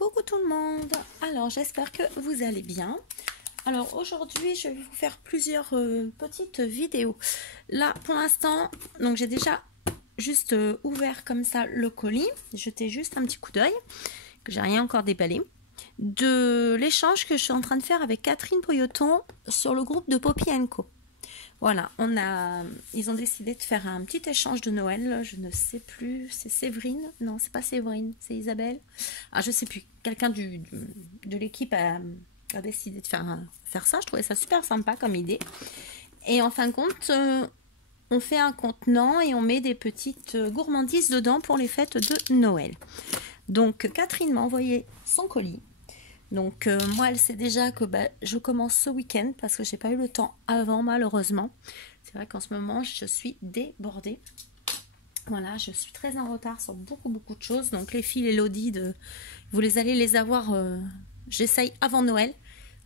Coucou tout le monde. Alors j'espère que vous allez bien. Alors aujourd'hui je vais vous faire plusieurs petites vidéos. Là pour l'instant, donc j'ai déjà juste ouvert comme ça le colis, jeté juste un petit coup d'œil, que j'ai rien encore déballé, de l'échange que je suis en train de faire avec Catherine Poyoton sur le groupe de Poppy & Co. Voilà, ils ont décidé de faire un petit échange de Noël. Je ne sais plus, c'est Séverine? Non, c'est pas Séverine, c'est Isabelle. Ah, je sais plus. Quelqu'un de l'équipe a décidé de faire ça. Je trouvais ça super sympa comme idée. Et en fin de compte, on fait un contenant et on met des petites gourmandises dedans pour les fêtes de Noël. Donc, Catherine m'a envoyé son colis. Donc moi elle sait déjà que je commence ce week-end parce que j'ai pas eu le temps avant malheureusement. C'est vrai qu'en ce moment je suis débordée. Voilà, je suis très en retard sur beaucoup de choses. Donc les fils Elodie, vous allez les avoir, j'essaye avant Noël,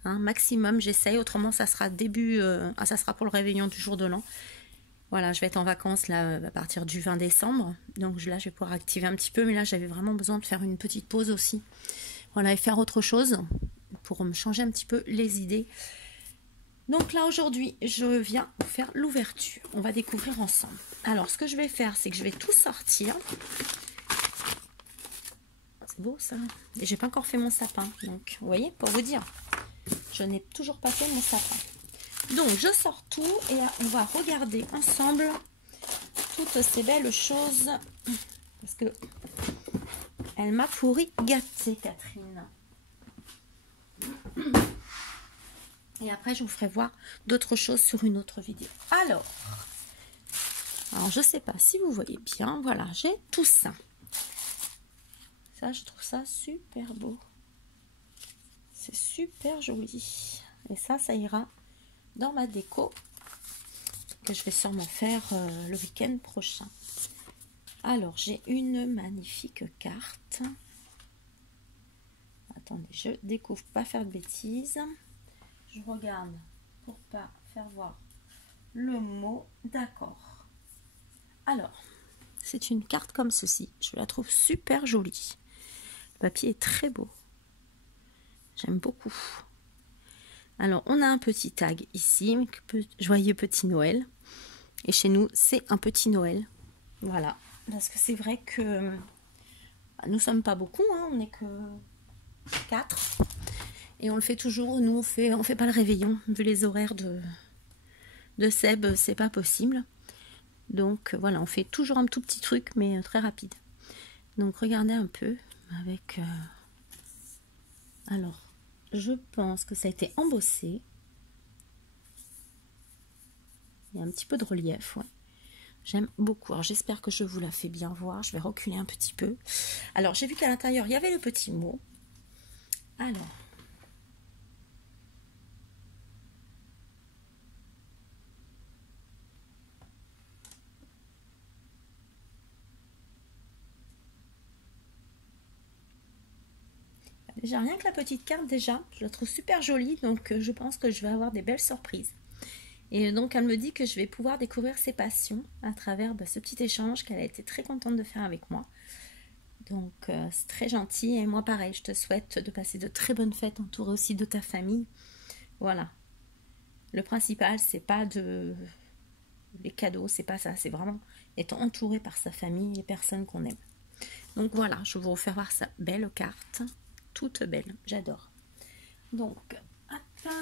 hein, maximum j'essaye, autrement ça sera ça sera pour le réveillon du jour de l'an. Voilà, je vais être en vacances là à partir du 20 décembre. Donc là je vais pouvoir activer un petit peu, mais là j'avais vraiment besoin de faire une petite pause aussi. Voilà, et faire autre chose pour me changer un petit peu les idées. Donc là, aujourd'hui, je viens vous faire l'ouverture. On va découvrir ensemble. Alors, ce que je vais faire, c'est que je vais tout sortir. C'est beau, ça. Et j'ai pas encore fait mon sapin. Donc, vous voyez, pour vous dire, je n'ai toujours pas fait mon sapin. Donc, je sors tout et on va regarder ensemble toutes ces belles choses. Parce que elle m'a pourri gâtée, Catherine. Et après, je vous ferai voir d'autres choses sur une autre vidéo. Alors, je sais pas si vous voyez bien. Voilà, j'ai tout ça. Ça, je trouve ça super beau. C'est super joli. Et ça ira dans ma déco que je vais sûrement faire le week-end prochain. Alors, j'ai une magnifique carte. Attendez, je découvre, pas faire de bêtises. Je regarde pour pas faire voir le mot. D'accord. Alors, c'est une carte comme ceci. Je la trouve super jolie. Le papier est très beau. J'aime beaucoup. Alors, on a un petit tag ici. Joyeux petit Noël. Et chez nous, c'est un petit Noël. Voilà. Parce que c'est vrai que nous sommes pas beaucoup, hein, on n'est que 4 et on le fait toujours. Nous on fait pas le réveillon vu les horaires de Seb, c'est pas possible. Donc voilà, on fait toujours un tout petit truc mais très rapide. Donc regardez un peu avec alors je pense que ça a été embossé. Il y a un petit peu de relief, ouais. J'aime beaucoup. Alors, j'espère que je vous la fais bien voir. Je vais reculer un petit peu. Alors, j'ai vu qu'à l'intérieur, il y avait le petit mot. Alors. Déjà, rien que la petite carte, déjà, je la trouve super jolie. Donc, je pense que je vais avoir des belles surprises. Et donc, elle me dit que je vais pouvoir découvrir ses passions à travers ce petit échange qu'elle a été très contente de faire avec moi. Donc, c'est très gentil. Et moi, pareil, je te souhaite de passer de très bonnes fêtes, entourée aussi de ta famille. Voilà. Le principal, c'est pas les cadeaux, c'est pas ça. C'est vraiment être entouré par sa famille, les personnes qu'on aime. Donc, voilà, je vais vous faire voir sa belle carte. Toute belle. J'adore. Donc, hop,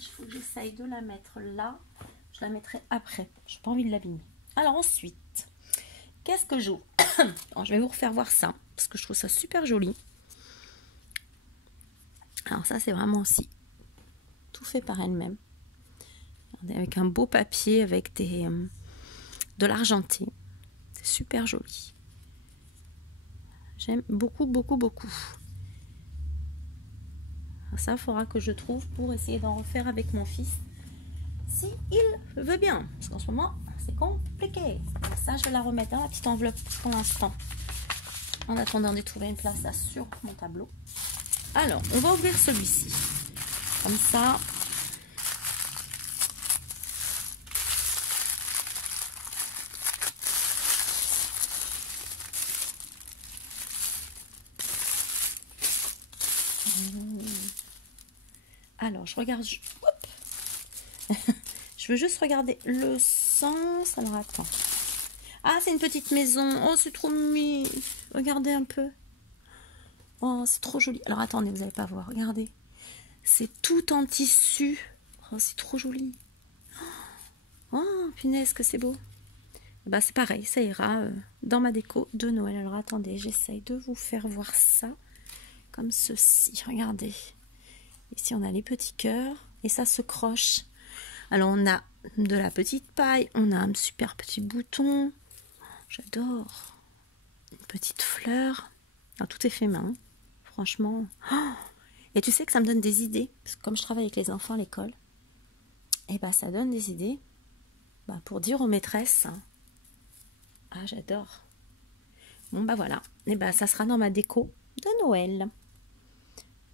il faut que j'essaye de la mettre là. Je la mettrai après. Je n'ai pas envie de l'abîmer. Alors, ensuite, qu'est-ce que j'ouvre? Je vais vous refaire voir ça parce que je trouve ça super joli. Alors ça c'est vraiment aussi tout fait par elle-même. Avec un beau papier avec de l'argenté. C'est super joli. J'aime beaucoup. Alors ça, il faudra que je trouve pour essayer d'en refaire avec mon fils. Si il veut bien. Parce qu'en ce moment, c'est compliqué. Alors ça, je vais la remettre dans la petite enveloppe pour l'instant. En attendant de trouver une place là sur mon tableau. Alors, on va ouvrir celui-ci. Comme ça. Alors, je regarde... Hop. Je veux juste regarder le sens. Alors, attends. Ah, c'est une petite maison. Oh, c'est trop mignon. Regardez un peu. Oh, c'est trop joli. Alors, attendez, vous n'allez pas voir. Regardez. C'est tout en tissu. Oh, c'est trop joli. Oh, punaise, que c'est beau. Bah, c'est pareil, ça ira dans ma déco de Noël. Alors, attendez, j'essaye de vous faire voir ça comme ceci. Regardez. Ici, on a les petits cœurs et ça se croche. Alors, on a de la petite paille. On a un super petit bouton. J'adore. Une petite fleur. Alors, tout est fait main. Franchement. Oh, et tu sais que ça me donne des idées. Parce que comme je travaille avec les enfants à l'école, et bah, ça donne des idées pour dire aux maîtresses. Ah, j'adore. Bon, bah voilà. Et bah, ça sera dans ma déco de Noël.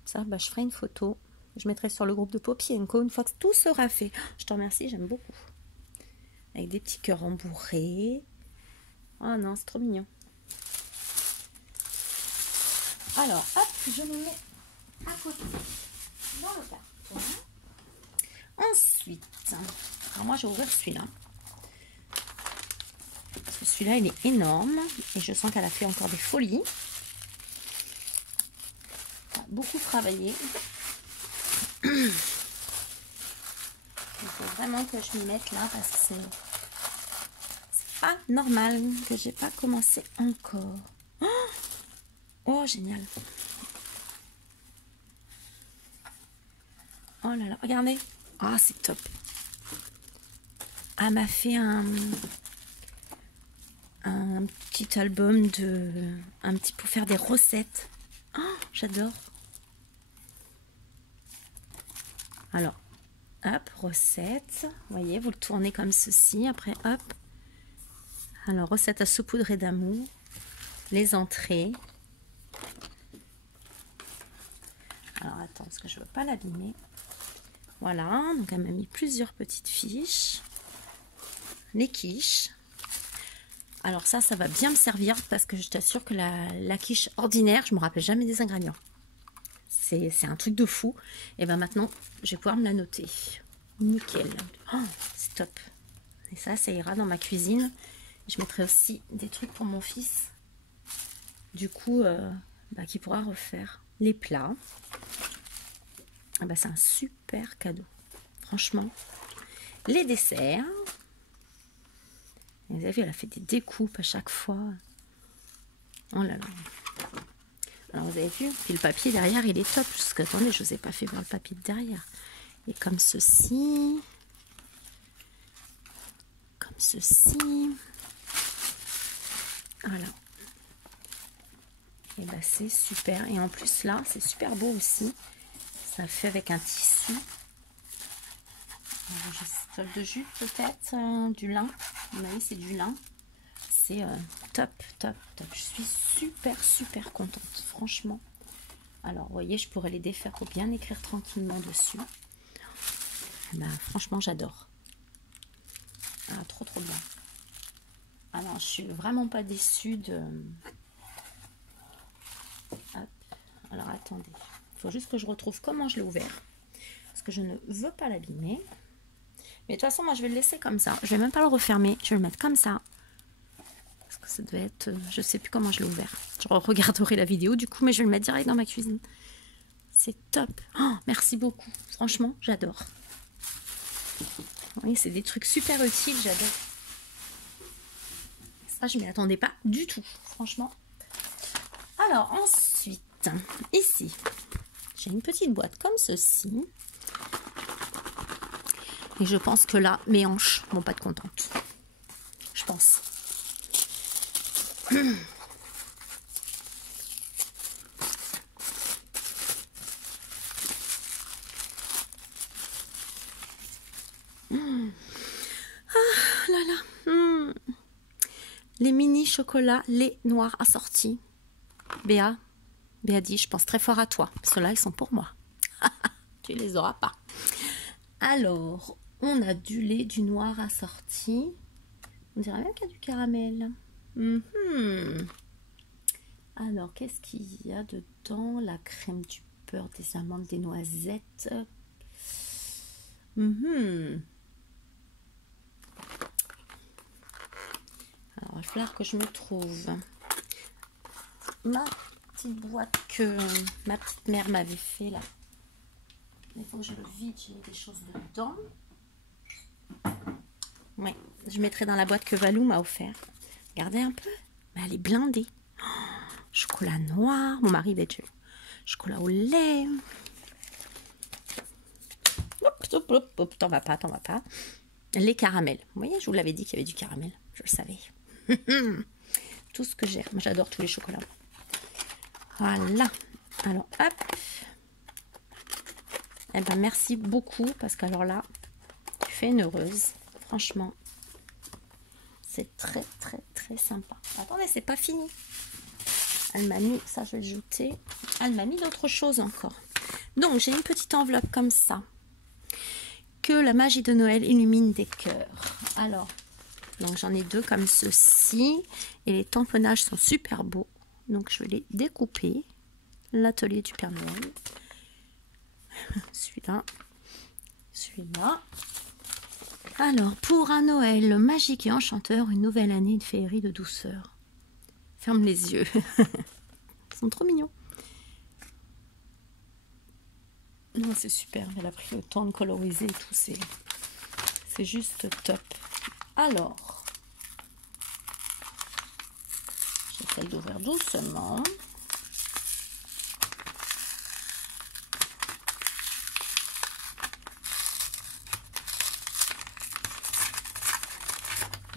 Ça, bah, je ferai une photo. Je mettrai sur le groupe de Poppy & Co une fois que tout sera fait. Je te remercie, j'aime beaucoup. Avec des petits cœurs embourrés. Oh non, c'est trop mignon. Alors, hop, je me mets à côté dans le carton. Ensuite, alors moi, je vais ouvrir celui-là. Parce que celui-là, il est énorme. Et je sens qu'elle a fait encore des folies. Elle a beaucoup travaillé. Il faut vraiment que je m'y mette là parce que c'est pas normal que j'ai pas commencé encore. Oh, génial. Oh là là, regardez. Ah, c'est top. Elle m'a fait un petit album pour faire des recettes. Oh, j'adore. Alors, hop, recette. Vous voyez, vous le tournez comme ceci. Après, hop. Alors, recette à saupoudrer d'amour. Les entrées. Alors, attends, parce que je ne veux pas l'abîmer. Voilà, donc elle m'a mis plusieurs petites fiches. Les quiches. Alors ça va bien me servir parce que je t'assure que la quiche ordinaire, je ne me rappelle jamais des ingrédients. C'est un truc de fou. Et bien maintenant, je vais pouvoir me la noter. Nickel. Oh, c'est top. Et ça ira dans ma cuisine. Je mettrai aussi des trucs pour mon fils. Du coup, qui pourra refaire les plats. C'est un super cadeau. Franchement. Les desserts. Vous avez vu, elle a fait des découpes à chaque fois. Oh là là. Alors vous avez vu, puis le papier derrière, il est top. Parce que, attendez, je ne vous ai pas fait voir le papier de derrière. Et comme ceci. Comme ceci. Voilà. Et c'est super. Et en plus là, c'est super beau aussi. Ça fait avec un tissu. De jute peut-être, du lin. À mon avis, c'est du lin. C'est top, top, top. Je suis super, super contente, franchement. Alors, vous voyez, je pourrais les défaire pour bien écrire tranquillement dessus. Franchement, j'adore. Ah, trop, trop bien. Alors, je suis vraiment pas déçue de... Hop. Alors, attendez. Il faut juste que je retrouve comment je l'ai ouvert. Parce que je ne veux pas l'abîmer. Mais de toute façon, moi, je vais le laisser comme ça. Je vais même pas le refermer. Je vais le mettre comme ça. Parce que ça devait être... je sais plus comment je l'ai ouvert. Je regarderai la vidéo du coup, mais je vais le mettre direct dans ma cuisine. C'est top. Oh, merci beaucoup. Franchement, j'adore. Oui, c'est des trucs super utiles. J'adore. Ça, je m'y attendais pas du tout. Franchement. Alors, ensuite, ici, j'ai une petite boîte comme ceci. Et je pense que là, mes hanches vont pas être contentes. Je pense. Ah là là. Les mini chocolats lait noir assortis. Béa dit, je pense très fort à toi. Ceux-là, ils sont pour moi. Tu les auras pas. Alors, on a du lait, du noir assorti. On dirait même qu'il y a du caramel. Alors, qu'est-ce qu'il y a dedans? La crème du beurre, des amandes, des noisettes. Alors, il va falloir que je me trouve ma petite boîte que ma petite mère m'avait fait là. Il faut que je le vide, j'ai mis des choses dedans. Ouais, je mettrai dans la boîte que Valou m'a offert. Regardez un peu, mais elle est blindée. Oh, chocolat noir, mon mari va être chocolat au lait. T'en vas pas, t'en vas pas. Les caramels. Vous voyez, je vous l'avais dit qu'il y avait du caramel. Je le savais. Tout ce que j'aime. Moi, j'adore tous les chocolats. Voilà. Alors, hop. Eh ben, merci beaucoup. Parce qu'alors là, tu fais une heureuse. Franchement. C'est très, très, très sympa. Attendez, c'est pas fini. Elle m'a mis, ça je vais le jeter. Elle m'a mis d'autres choses encore. Donc, j'ai une petite enveloppe comme ça. Que la magie de Noël illumine des cœurs. Alors, donc j'en ai deux comme ceci. Et les tamponnages sont super beaux. Donc je vais les découper. L'atelier du Père Noël. Celui-là. Celui-là. Alors, pour un Noël magique et enchanteur, une nouvelle année, une féerie de douceur. Ferme les yeux. Ils sont trop mignons. Non, c'est super, elle a pris le temps de coloriser et tout, c'est juste top. Alors, j'essaye d'ouvrir doucement.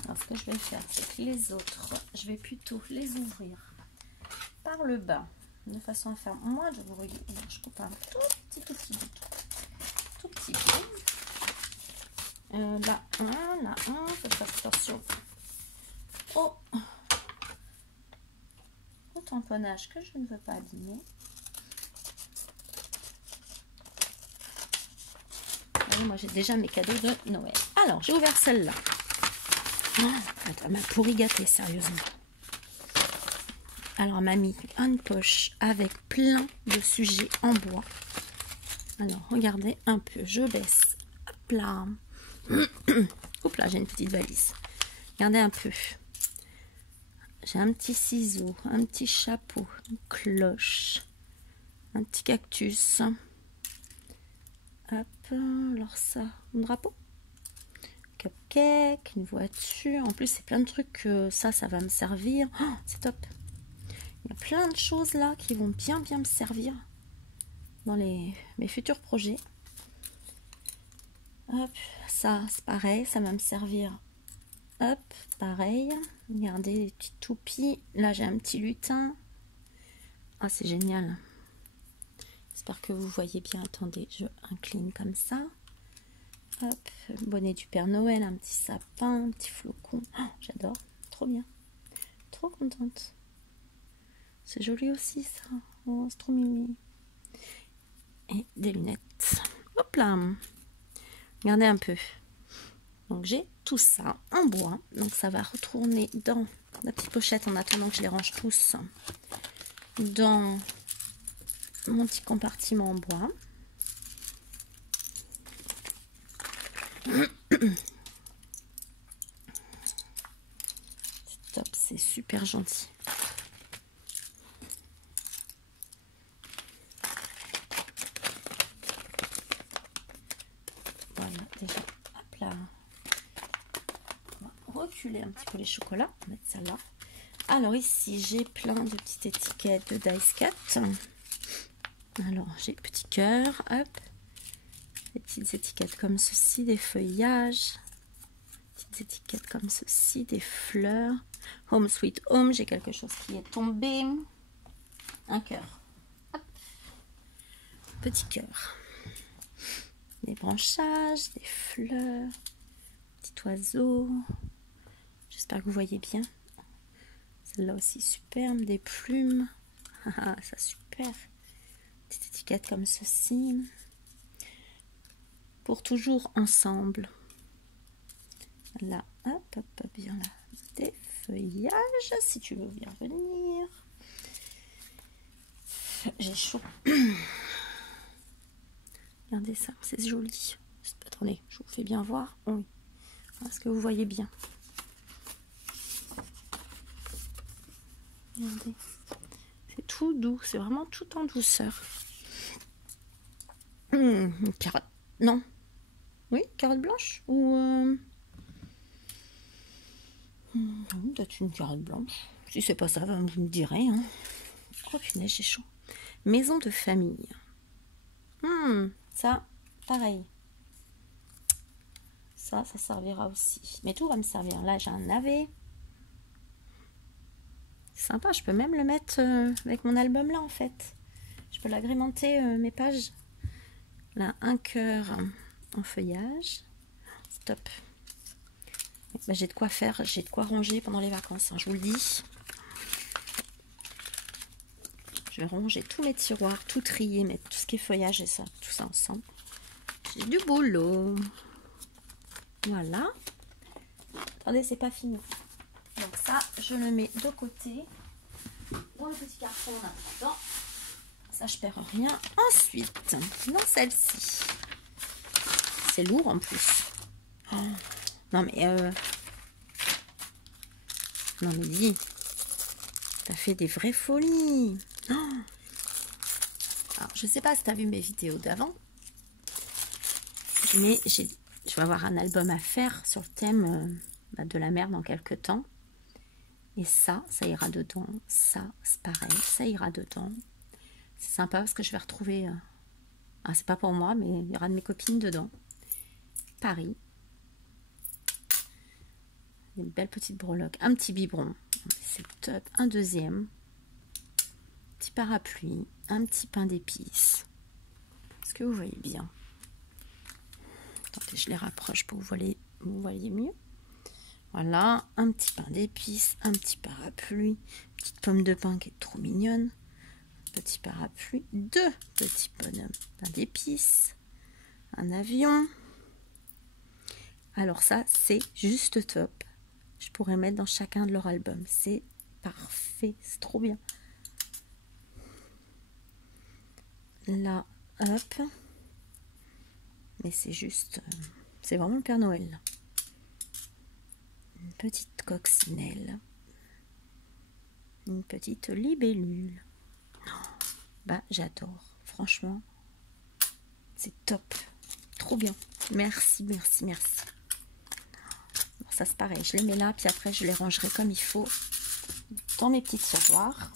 Alors, ce que je vais faire, c'est que les autres, je vais plutôt les ouvrir par le bas. De façon à faire moins de bruit. Je coupe un tout petit bout. Tout petit bout. Là, faites attention au tamponnage que je ne veux pas abîmer. Et moi, j'ai déjà mes cadeaux de Noël. Alors, j'ai ouvert celle-là. Oh, elle m'a pourri gâté, sérieusement. Alors, elle m'a mis une poche avec plein de sujets en bois. Alors, regardez un peu. Je baisse. Hop là. Hop là, j'ai une petite valise. Regardez un peu. J'ai un petit ciseau, un petit chapeau, une cloche, un petit cactus. Hop, alors ça, un drapeau. Cupcake, une voiture. En plus, c'est plein de trucs que ça va me servir. Oh, c'est top. Il y a plein de choses là qui vont bien me servir dans mes futurs projets. Hop, ça c'est pareil, ça va me servir. Hop, pareil. Regardez les petits toupies. Là j'ai un petit lutin. Ah, c'est génial. J'espère que vous voyez bien. Attendez, je incline comme ça. Hop, bonnet du Père Noël, un petit sapin, un petit flocon. Oh, j'adore, trop bien. Trop contente. C'est joli aussi ça. Oh, c'est trop mimi. Et des lunettes. Hop là. Regardez un peu. Donc j'ai tout ça en bois. Donc ça va retourner dans la petite pochette en attendant que je les range tous dans mon petit compartiment en bois. C'est top, c'est super gentil. Voilà, déjà, hop là. On va reculer un petit peu les chocolats. On va mettre ça là. Alors ici, j'ai plein de petites étiquettes de Dice Cut. Alors, j'ai le petit cœur, hop. Des petites étiquettes comme ceci, des feuillages. Petites étiquettes comme ceci, des fleurs. Home Sweet Home, j'ai quelque chose qui est tombé. Un cœur. Hop. Petit cœur. Des branchages, des fleurs. Petit oiseau. J'espère que vous voyez bien. Celle-là aussi superbe. Des plumes. Ah, ça super. Petite étiquette comme ceci. Pour toujours ensemble. Là, hop, bien là. Des feuillages, si tu veux bien venir. J'ai chaud. Regardez ça, c'est joli. Attendez, je vous fais bien voir. Oui. Est-ce que vous voyez bien? Regardez. C'est tout doux, c'est vraiment tout en douceur. Une carotte. Non. Oui, carotte blanche ou peut-être une carotte blanche. Si c'est pas ça, vous me direz. Hein. Oh punaise, j'ai chaud. Maison de famille. Ça, pareil. Ça servira aussi. Mais tout va me servir. Là, j'ai un navet. Sympa, je peux même le mettre avec mon album là en fait. Je peux l'agrémenter mes pages. Là, un cœur en feuillage. Stop. Bah, j'ai de quoi faire, j'ai de quoi ranger pendant les vacances, hein, je vous le dis. Je vais ranger tous mes tiroirs, tout trier, mettre tout ce qui est feuillage et ça, tout ça ensemble. J'ai du boulot. Voilà. Attendez, c'est pas fini. Donc ça, je le mets de côté. Dans le petit carton en attendant. Ça, je perds rien. Ensuite, dans celle-ci. C'est lourd en plus. Oh. Non mais non mais dis. T'as fait des vraies folies. Oh. Alors, je sais pas si tu as vu mes vidéos d'avant. Mais je vais avoir un album à faire sur le thème de la mer dans quelques temps. Et ça ira dedans. Ça, c'est pareil, ça ira dedans. C'est sympa parce que je vais retrouver... Ah, c'est pas pour moi, mais il y aura de mes copines dedans. Paris. Une belle petite breloque. Un petit biberon. C'est top. Un deuxième. Petit parapluie. Un petit pain d'épices. Est-ce que vous voyez bien? Attendez, je les rapproche pour que vous voyez mieux. Voilà, un petit pain d'épices, un petit parapluie, petite pomme de pain qui est trop mignonne, petit parapluie, deux petits bonhommes, pain d'épices, un avion. Alors ça, c'est juste top. Je pourrais mettre dans chacun de leurs albums. C'est parfait, c'est trop bien. Là, hop. Mais c'est juste... c'est vraiment le Père Noël, là. Une petite coccinelle, une petite libellule. Bah, j'adore, franchement, c'est top, trop bien. Merci, merci, merci. Alors, ça c'est pareil, je les mets là, puis après je les rangerai comme il faut dans mes petits tiroirs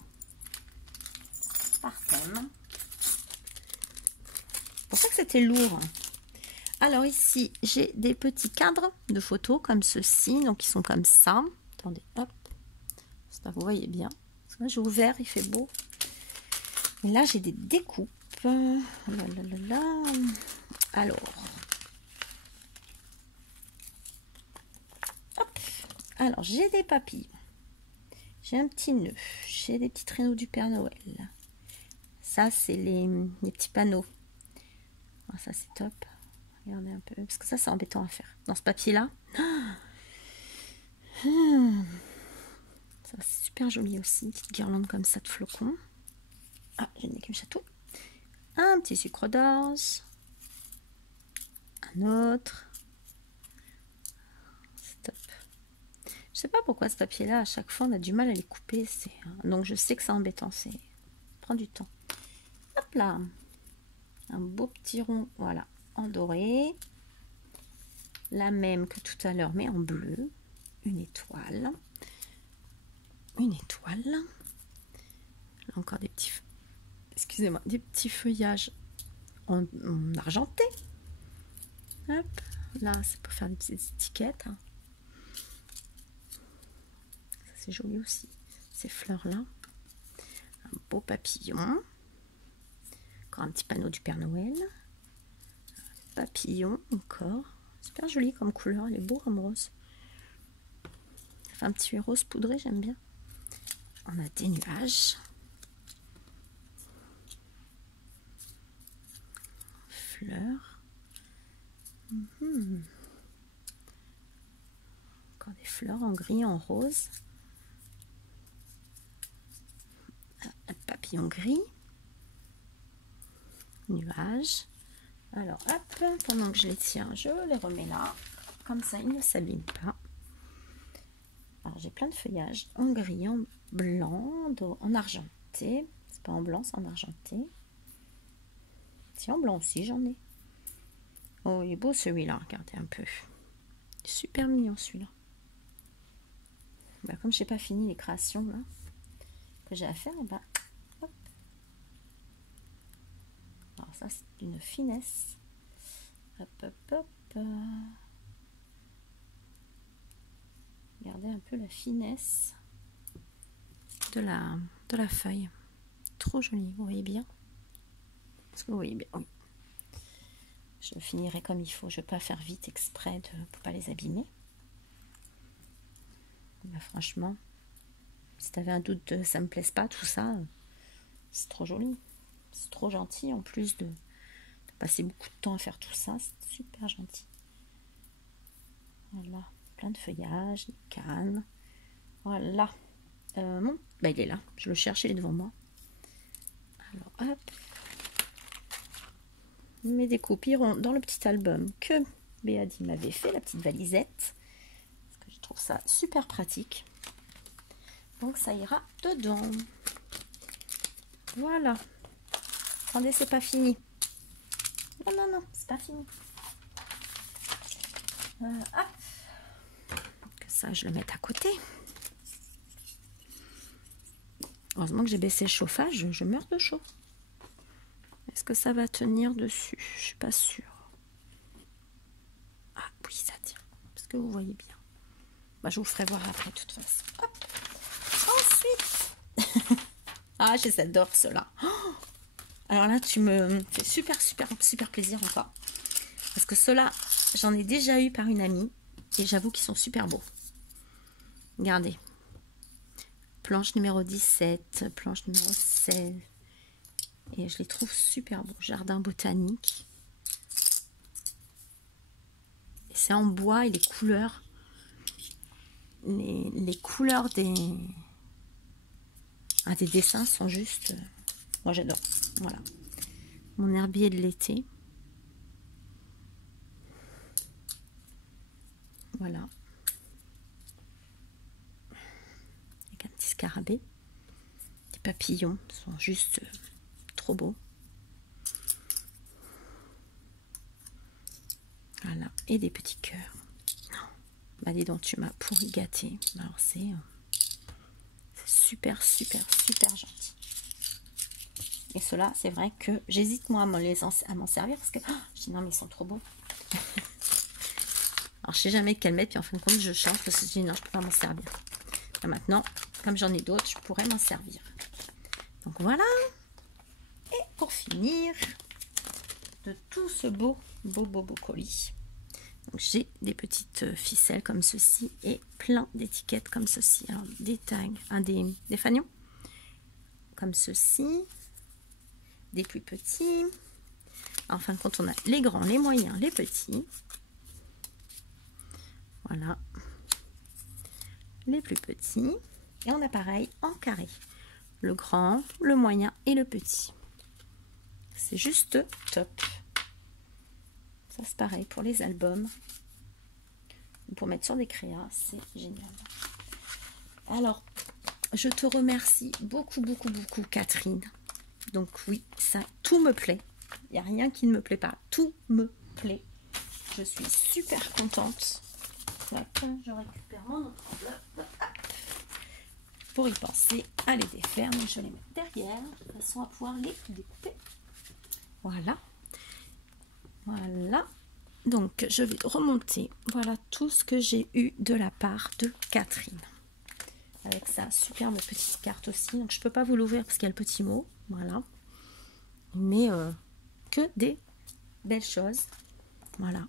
par thème. C'est pour ça que c'était lourd. Alors ici, j'ai des petits cadres de photos comme ceci, donc ils sont comme ça. Attendez, hop, ça vous voyez bien. Là, j'ai ouvert, il fait beau. Et là, j'ai des découpes. Alors, hop. Alors, j'ai des papillons. J'ai un petit nœud. J'ai des petits traîneaux du Père Noël. Ça, c'est les petits panneaux. Ah, ça, c'est top. Regardez un peu, parce que ça c'est embêtant à faire. Dans ce papier là, ça c'est super joli aussi. Une petite guirlande comme ça de flocons. Ah, j'ai une écume château. Un petit sucre d'orge. Un autre. C'est top. Je sais pas pourquoi ce papier là, à chaque fois on a du mal à les couper. Donc je sais que c'est embêtant. Ça prend du temps. Hop là. Un beau petit rond. Voilà. En doré, la même que tout à l'heure mais en bleu, une étoile, là encore des petits, excusez-moi, des petits feuillages en argenté. Hop, là c'est pour faire des petites étiquettes. Ça c'est joli aussi, ces fleurs là. Un beau papillon, encore un petit panneau du Père Noël. Papillon encore, super joli comme couleur, il est beau comme rose. Enfin, un petit rose poudré, j'aime bien. On a des nuages, fleurs, encore des fleurs en gris, en rose, un papillon gris, nuages. Alors, hop, pendant que je les tiens, je les remets là. Comme ça, ils ne s'abîment pas. Alors, j'ai plein de feuillages en gris, en blanc, en argenté. C'est pas en blanc, c'est en argenté. Si, en blanc aussi, j'en ai. Oh, il est beau celui-là, regardez un peu. Super mignon celui-là. Bah, comme je n'ai pas fini les créations là, que j'ai à faire, et bah, hop. Alors ça, c'est d'une finesse. Hop, hop, hop. Regardez un peu la finesse de la feuille. Trop jolie, vous voyez bien? Est-ce que vous voyez bien? Oui. Je finirai comme il faut. Je ne vais pas faire vite exprès pour ne pas les abîmer. Bah, franchement, si tu avais un doute de ça me plaise pas, tout ça, c'est trop joli. C'est trop gentil en plus de passer beaucoup de temps à faire tout ça. C'est super gentil. Voilà, plein de feuillages, des cannes. Voilà. Bon, bah, il est là. Je le cherche, il est devant moi. Alors, hop. Mes découpes iront dans le petit album que Béadi m'avait fait, la petite valisette. Parce que je trouve ça super pratique. Donc, ça ira dedans. Voilà. Attendez, c'est pas fini. Non, non, non, c'est pas fini. Hop. Que ça, je le mette à côté. Heureusement que j'ai baissé le chauffage, je meurs de chaud. Est-ce que ça va tenir dessus? Je suis pas sûre. Ah oui, ça tient. Parce que vous voyez bien. Bah, je vous ferai voir après, de toute façon. Hop. Ensuite. Ah, j'adore cela. Oh, alors là, tu me fais super plaisir encore. Parce que ceux-là, j'en ai déjà eu par une amie. Et j'avoue qu'ils sont super beaux. Regardez. Planche numéro 17, planche numéro 16. Et je les trouve super beaux. Jardin botanique. Et c'est en bois et les couleurs. Les couleurs des dessins sont juste... moi j'adore. Voilà. Mon herbier de l'été. Voilà. Avec un petit scarabée. Des papillons sont juste trop beaux. Voilà. Et des petits cœurs. Bah dis donc, tu m'as pourri gâté. Alors c'est super gentil. Et ceux-là, c'est vrai que j'hésite moi à m'en servir parce que je dis non mais ils sont trop beaux. Alors je sais jamais quel mettre, puis en fin de compte je change parce que je dis non, je peux pas m'en servir. Et maintenant, comme j'en ai d'autres, je pourrais m'en servir. Donc voilà. Et pour finir de tout ce beau colis, j'ai des petites ficelles comme ceci et plein d'étiquettes comme ceci. Alors des tags, des fanions comme ceci, des plus petits. En fin de compte, on a les grands, les moyens, les petits. Voilà. Les plus petits. Et on a pareil en carré. Le grand, le moyen et le petit. C'est juste top. Ça c'est pareil pour les albums. Pour mettre sur des créas, c'est génial. Alors, je te remercie beaucoup Catherine. Donc oui, ça, tout me plaît. Il n'y a rien qui ne me plaît pas. Tout me plaît. Je suis super contente. Je récupère mon autre enveloppe pour y penser à les défaire. Donc je vais les mettre derrière de façon à pouvoir les découper. Voilà. Voilà. Donc je vais remonter. Voilà tout ce que j'ai eu de la part de Catherine. Avec sa superbe petite carte aussi. Donc je ne peux pas vous l'ouvrir parce qu'il y a le petit mot. Voilà. Mais que des belles choses. Voilà.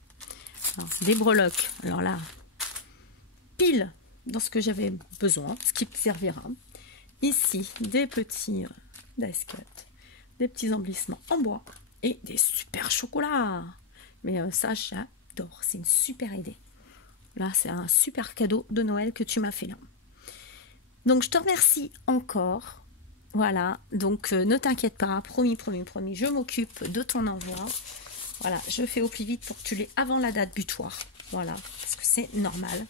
Alors, des breloques. Alors là, pile dans ce que j'avais besoin, ce qui me servira. Ici, des petits dasquettes, des petits embellissements en bois et des super chocolats. Mais ça, j'adore. C'est une super idée. Là, c'est un super cadeau de Noël que tu m'as fait là. Donc, je te remercie encore. Voilà. Donc, ne t'inquiète pas. Promis, je m'occupe de ton envoi. Voilà, je fais au plus vite pour que tu l'aies avant la date butoir. Voilà, parce que c'est normal.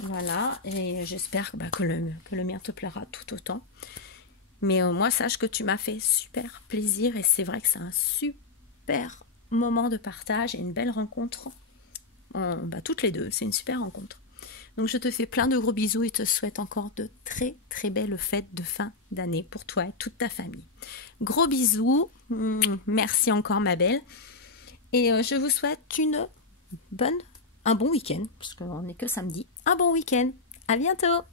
Voilà, et j'espère que le mien te plaira tout autant. Mais moi, sache que tu m'as fait super plaisir et c'est vrai que c'est un super moment de partage et une belle rencontre. Toutes les deux, c'est une super rencontre. Donc je te fais plein de gros bisous et te souhaite encore de très très belles fêtes de fin d'année pour toi et toute ta famille. Gros bisous, merci encore ma belle. Et je vous souhaite un bon week-end, parce qu'on n'est que samedi. Un bon week-end. À bientôt!